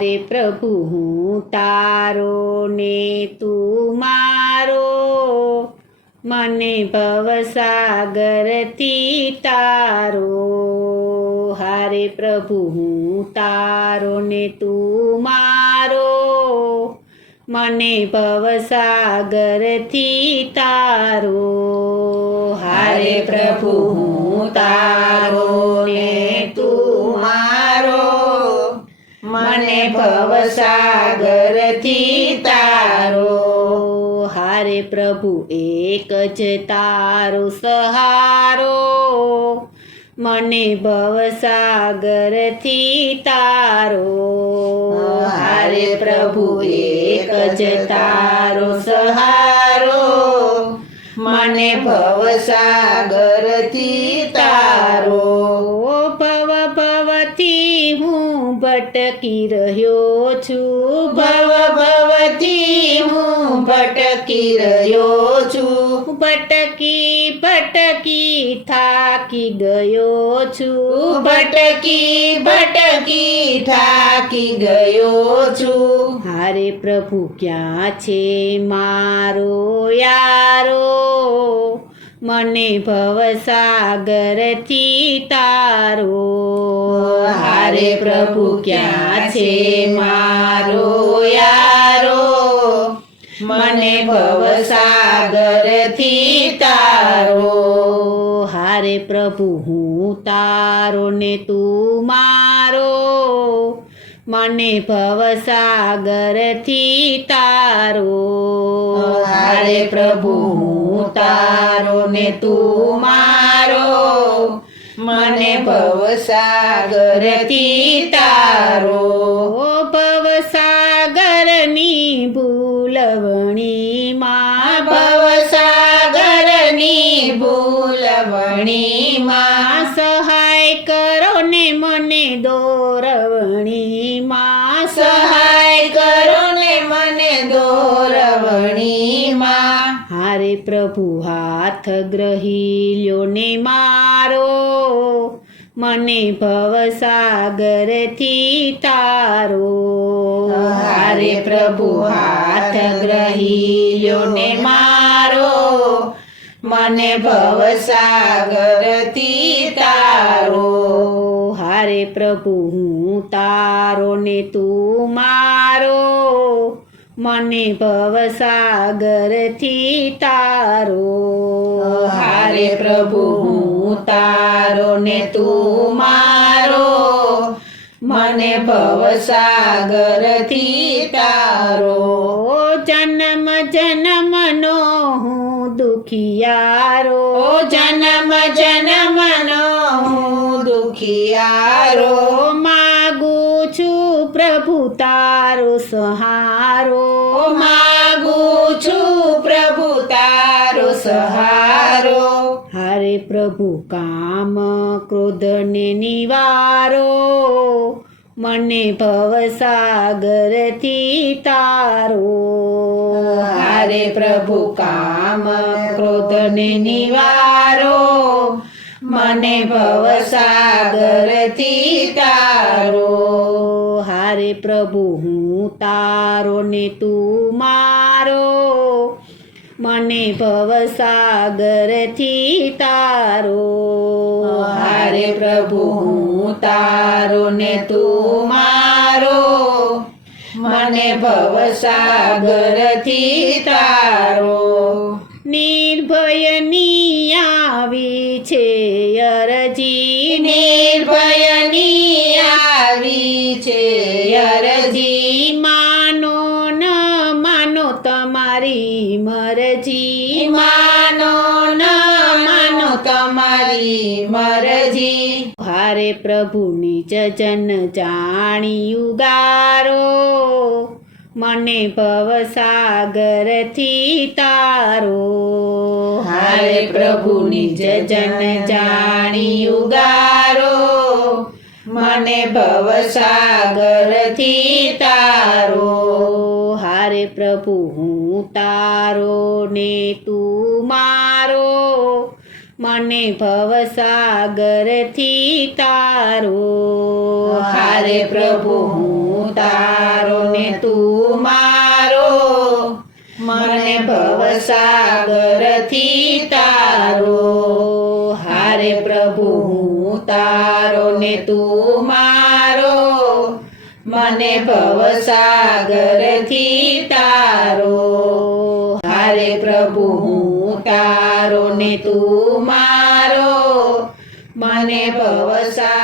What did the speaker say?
હારે પ્રભુ હું તારો ને તું મારો, મને ભવસાગરથી તારો. હારે પ્રભુ હું તારો ને તું મારો, મને ભવસાગરથી તારો. હારે પ્રભુ હું તારો ને તું મારો, મને ભવસાગરથી તારો. હારે પ્રભુ એક જ તારો સહારો, મને ભવસાગરથી તારો. હારે પ્રભુ એક જ તારો સહારો, મને ભવસાગરથી તારો. ભવ ભવથી હું ભટકી રહ્યો છું, ભવ ભવથી હું ભટકી રહ્યો છું. ભટકી ભટકી થાકી ગયો છું, ભટકી ભટકી થાકી ગયો છું. હારે પ્રભુ ક્યાં છે મારો યારો, મને ભવસાગરથી તારો. હારે પ્રભુ ક્યાં છે મારો યારો, મને ભવસાગરથી તારો. હારે પ્રભુ હું તારો ને તું મારો, મને ભવસાગરથી તારો. હારે પ્રભુ હું તારો ને તું મારો, મને ભવસાગરથી તારો. ભવસાગરની ભૂલવણીમાં, ભવસાગરની ભૂલવણીમાં સહાય કરો ને મને દોરવણીમાં, સહાય કરો ને મને દોરવણીમાં. હારે પ્રભુ હાથ ગ્રહી લ્યો ને મારો, મને ભવસાગરથી તારો. હારે પ્રભુ હાથ ગ્રહી લ્યો ને મારો, મને ભવસાગરથી તારો. હારે પ્રભુ હું તારો ને તું મારો, મને ભવસાગરથી તારો. હારે પ્રભુ હું તારો ને તું મારો, મને ભવસાગરથી તારો. જન્મ જન્મનો હું દુખિયારો, જન્મ જન્મનો હું દુખિયારો. માગું છું પ્રભુ તારો સહારો, માગું છું પ્રભુ તારો સહારો. હારે પ્રભુ કામ ક્રોધને નિવારો, મને ભવસાગરથી તારો. હારે પ્રભુ કામ ક્રોધને નિવારો, મને ભવસાગરથી તારો. હારે પ્રભુ હું તારો ને તું મારો, મને ભવસાગરથી તારો. હારે પ્રભુ હું તારો ને તું મારો, મને ભવસાગરથી તારો. નિર્ભયની આવી છે અરજી, નિર્ભયની આવી છે અરજી. માનો ન માનો તમારી મરજી, માનો ન માનો તમારી મરજી. હારે પ્રભુ નિજ જન જાણી ઉગારો, મને ભવસાગરથી તારો. હારે પ્રભુ નિજ જન જાણી ઉગારો, મને ભવસાગરથી તારો. હારે પ્રભુ હું તારો ને તું મારો, મને ભવસાગરથી તારો. હારે પ્રભુ હું હું તારો ને તું મારો, મને ભવસાગરથી તારો. હારે પ્રભુ હું તારો ને તું મારો, મને ભવસાગરથી તારો. હારે પ્રભુ હું તારો ને તું મારો, મને ભવસાગરથી